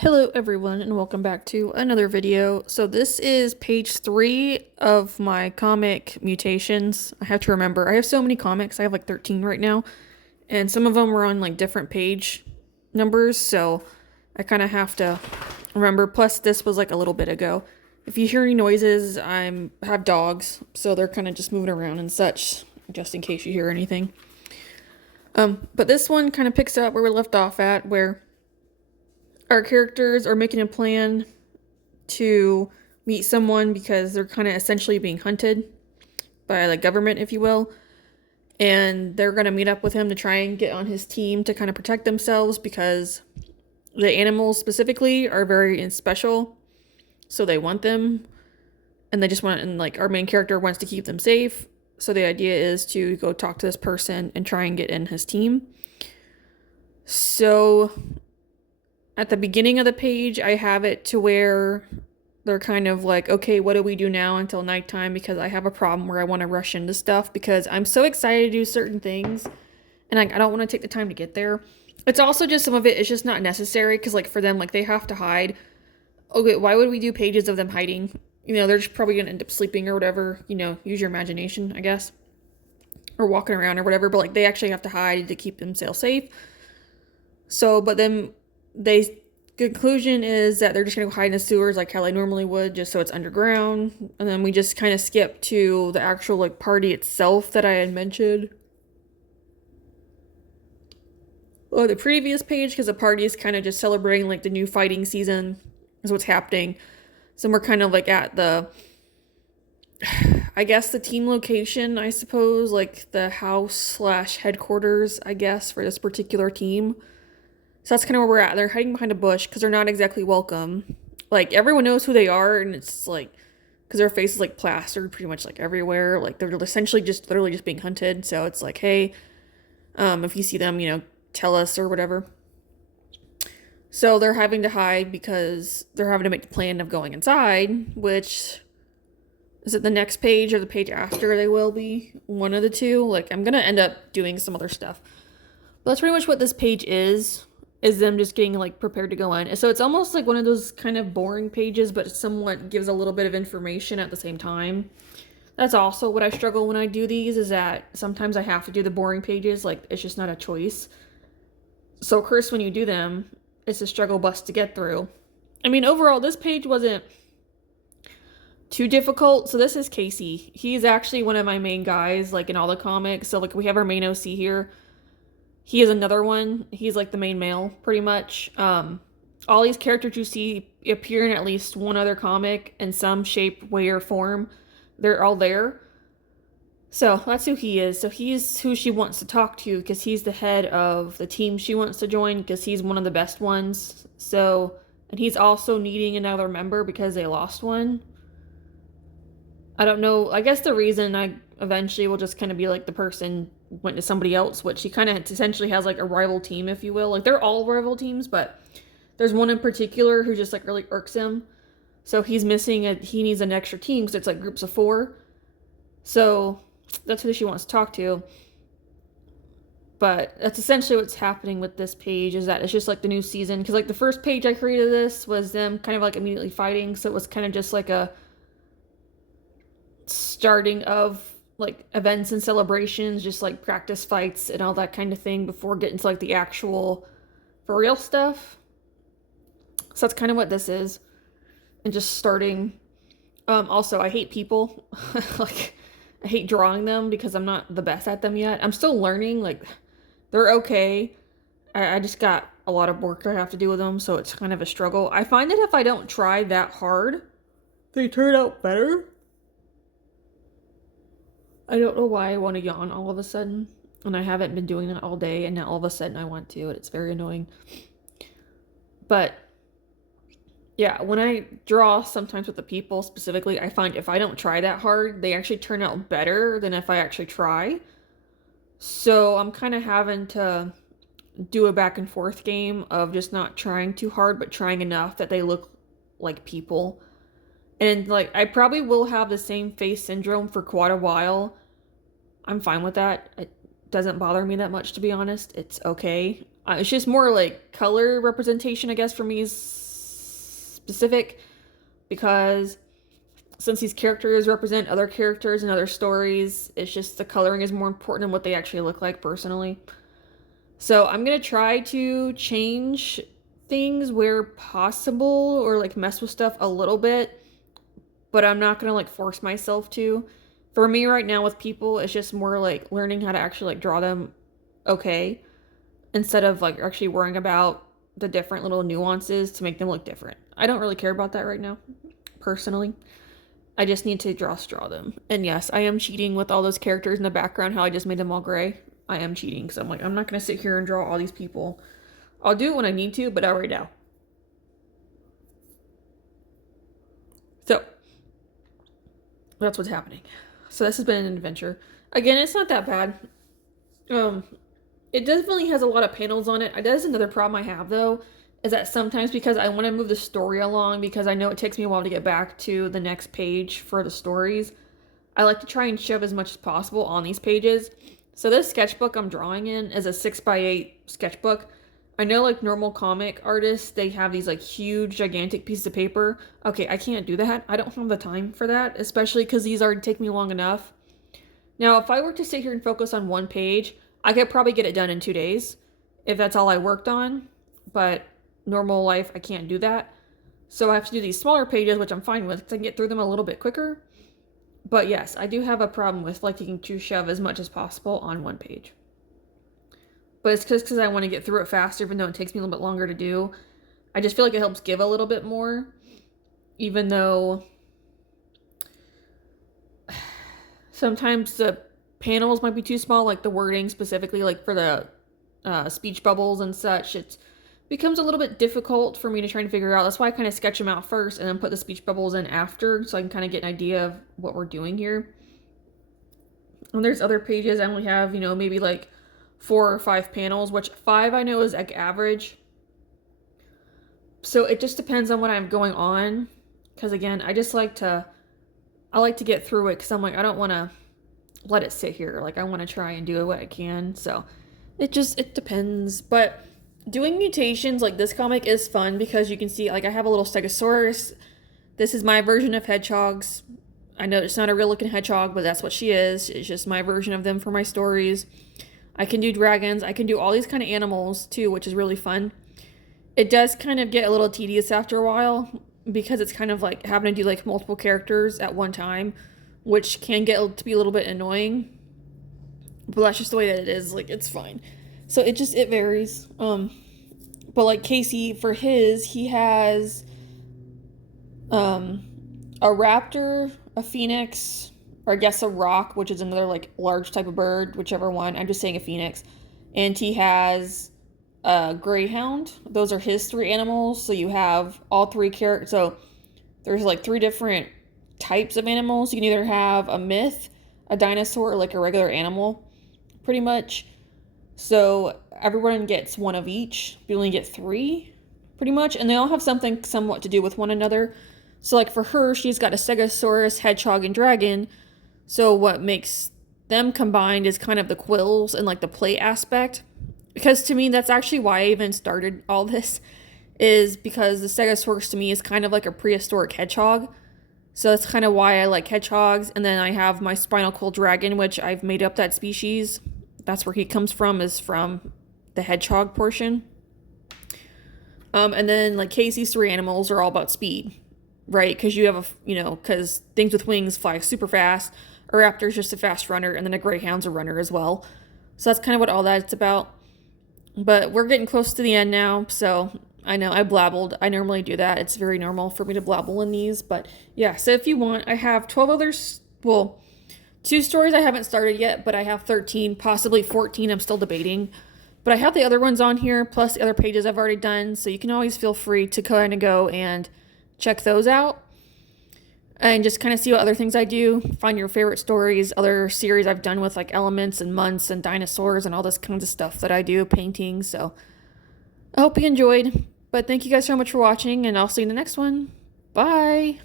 Hello everyone and welcome back to another video. So this is page 3 of my comic Mutations. I have to remember, I have so many comics, I have like 13 right now, and some of them are on like different page numbers, so I kind of have to remember. Plus this was like a little bit ago. If you hear any noises, I have dogs, so they're kind of just moving around and such, just in case you hear anything. But this one kind of picks up where we left off at, where our characters are making a plan to meet someone because they're kind of essentially being hunted by the government, if you will. And they're going to meet up with him to try and get on his team to kind of protect themselves because the animals specifically are very special. So they want them. And they just want, and like our main character wants to keep them safe. So the idea is to go talk to this person and try and get in his team. So at the beginning of the page, I have it to where they're kind of like, okay, what do we do now until nighttime? Because I have a problem where I want to rush into stuff because I'm so excited to do certain things and I don't want to take the time to get there. It's also just some of it is just not necessary because like for them, like they have to hide. Okay, why would we do pages of them hiding? You know, they're just probably going to end up sleeping or whatever. You know, use your imagination, I guess. Or walking around or whatever. But like they actually have to hide to keep themselves safe. So, but then conclusion is that they're just going to go hide in the sewers like how they normally would, just so it's underground. And then we just kind of skip to the actual like party itself that I had mentioned on the previous page, because the party is kind of just celebrating like the new fighting season is what's happening. So we're kind of like at the, I guess, the team location, I suppose, like the house slash headquarters, I guess, for this particular team. So that's kind of where we're at. They're hiding behind a bush because they're not exactly welcome. Like, everyone knows who they are, and it's like, because their face is like plastered pretty much like everywhere. Like, they're essentially just literally just being hunted. So it's like, hey, if you see them, you know, tell us or whatever. So they're having to hide because they're having to make the plan of going inside, which is it the next page or the page after they will be? One of the two. Like, I'm going to end up doing some other stuff. But that's pretty much what this page is them just getting like prepared to go in. So it's almost like one of those kind of boring pages, but it somewhat gives a little bit of information at the same time. That's also what I struggle when I do these, is that sometimes I have to do the boring pages, like it's just not a choice. So of course when you do them, it's a struggle bus to get through. I mean, overall this page wasn't too difficult. So this is Casey. He's actually one of my main guys, like in all the comics. So like we have our main OC here. He is another one. He's like the main male, pretty much. All these characters you see appear in at least one other comic in some shape, way, or form. They're all there. So that's who he is. So he's who she wants to talk to because he's the head of the team she wants to join because he's one of the best ones. So, and he's also needing another member because they lost one. I don't know. I guess the reason I eventually will just kind of be like the person went to somebody else, which he kind of essentially has like a rival team, if you will. Like they're all rival teams, but there's one in particular who just like really irks him. So he's missing he needs an extra team because it's like groups of 4. So that's who she wants to talk to. But that's essentially what's happening with this page, is that it's just like the new season. Because like the first page I created this was them kind of like immediately fighting. So it was kind of just like a starting of like events and celebrations, just like practice fights and all that kind of thing before getting to like the actual for real stuff. So that's kind of what this is. And just starting. Also, I hate people. Like, I hate drawing them because I'm not the best at them yet. I'm still learning. Like, they're okay. I just got a lot of work I have to do with them, so it's kind of a struggle. I find that if I don't try that hard, they turn out better. I don't know why I want to yawn all of a sudden, and I haven't been doing that all day, and now all of a sudden I want to, and it's very annoying. But yeah, when I draw sometimes with the people specifically, I find if I don't try that hard, they actually turn out better than if I actually try. So I'm kind of having to do a back and forth game of just not trying too hard, but trying enough that they look like people. And like, I probably will have the same face syndrome for quite a while. I'm fine with that. It doesn't bother me that much, to be honest. It's okay. It's just more like color representation, I guess, for me is specific, because since these characters represent other characters and other stories, it's just the coloring is more important than what they actually look like personally. So I'm going to try to change things where possible, or like mess with stuff a little bit, but I'm not going to like force myself to. For me right now with people, it's just more like learning how to actually like draw them okay, instead of like actually worrying about the different little nuances to make them look different. I don't really care about that right now, personally. I just need to draw them. And yes, I am cheating with all those characters in the background, how I just made them all gray. I am cheating, because I'm like, I'm not going to sit here and draw all these people. I'll do it when I need to, but not right now. So, that's what's happening. So this has been an adventure. Again, it's not that bad. It definitely has a lot of panels on it. That is another problem I have, though, is that sometimes, because I want to move the story along, because I know it takes me a while to get back to the next page for the stories, I like to try and shove as much as possible on these pages. So this sketchbook I'm drawing in is a 6x8 sketchbook. I know like normal comic artists, they have these like huge, gigantic pieces of paper. Okay, I can't do that. I don't have the time for that, especially because these already take me long enough. Now, if I were to sit here and focus on one page, I could probably get it done in 2 days if that's all I worked on, but normal life, I can't do that. So I have to do these smaller pages, which I'm fine with because I can get through them a little bit quicker. But yes, I do have a problem with liking to shove as much as possible on one page. But it's just because I want to get through it faster, even though it takes me a little bit longer to do. I just feel like it helps give a little bit more, even though sometimes the panels might be too small, like the wording specifically, like for the speech bubbles and such. It becomes a little bit difficult for me to try and figure out. That's why I kind of sketch them out first and then put the speech bubbles in after, so I can kind of get an idea of what we're doing here. And there's other pages I only have, maybe like 4 or 5 panels, which 5 I know is like average. So it just depends on what I'm going on. Because again, I like to get through it, because I'm like, I don't want to let it sit here. Like, I want to try and do what I can. So it depends. But doing mutations like this comic is fun, because you can see, like, I have a little stegosaurus. This is my version of hedgehogs. I know it's not a real looking hedgehog, but that's what she is. It's just my version of them for my stories. I can do dragons. I can do all these kind of animals too, which is really fun. It does kind of get a little tedious after a while, because it's kind of like having to do like multiple characters at one time, which can get to be a little bit annoying. But that's just the way that it is. Like, it's fine. So it varies. But like Casey, for he has a raptor, a phoenix, or I guess a rock, which is another like large type of bird, whichever one. I'm just saying a phoenix. And he has a greyhound. Those are his 3 animals. So you have all 3 characters. So there's like 3 different types of animals. You can either have a myth, a dinosaur, or like a regular animal, pretty much. So everyone gets 1 of each. You only get 3, pretty much. And they all have something somewhat to do with one another. So like for her, she's got a stegosaurus, hedgehog, and dragon. So what makes them combined is kind of the quills and like the play aspect. Because to me, that's actually why I even started all this, is because the stegosaurus to me is kind of like a prehistoric hedgehog. So that's kind of why I like hedgehogs. And then I have my spinal cord dragon, which I've made up that species. That's where he comes from, is from the hedgehog portion. And then like Casey's 3 animals are all about speed, right? Because you have because things with wings fly super fast. A raptor's just a fast runner, and then a greyhound's a runner as well. So that's kind of what all that's about. But we're getting close to the end now, so I know I blabbled. I normally do that. It's very normal for me to blabble in these. But yeah, so if you want, I have 12 others. Well, 2 stories I haven't started yet, but I have 13, possibly 14. I'm still debating. But I have the other ones on here, plus the other pages I've already done. So you can always feel free to kind of go and check those out. And just kind of see what other things I do. Find your favorite stories, other series I've done with like elements and months and dinosaurs and all this kinds of stuff that I do, painting. So I hope you enjoyed. But thank you guys so much for watching, and I'll see you in the next one. Bye!